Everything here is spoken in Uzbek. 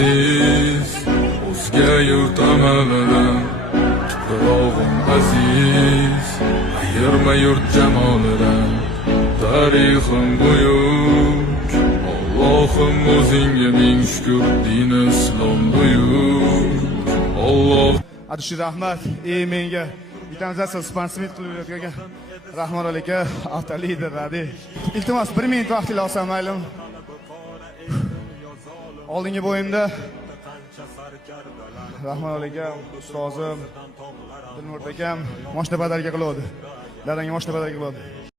aziz, o'zga yurt amalidan tuprog'im aziz, ayirma yurt jamolidan. Tarixim buyuk, Allohim o'zingga ming shukr, din islom buyuk. Alloh Adishir rahmat. Menga vitamizatsiya sponsorlik qilib yurgan Rahmon aka, avtolider radi. Iltimos 1 minut vaqtingizni olsam maylimi? Oldingi bo'yimda Rahmon aka, ustozim, Dilmurod akam mashina badalga qiladi. Dadangga mashina badalga qiladi.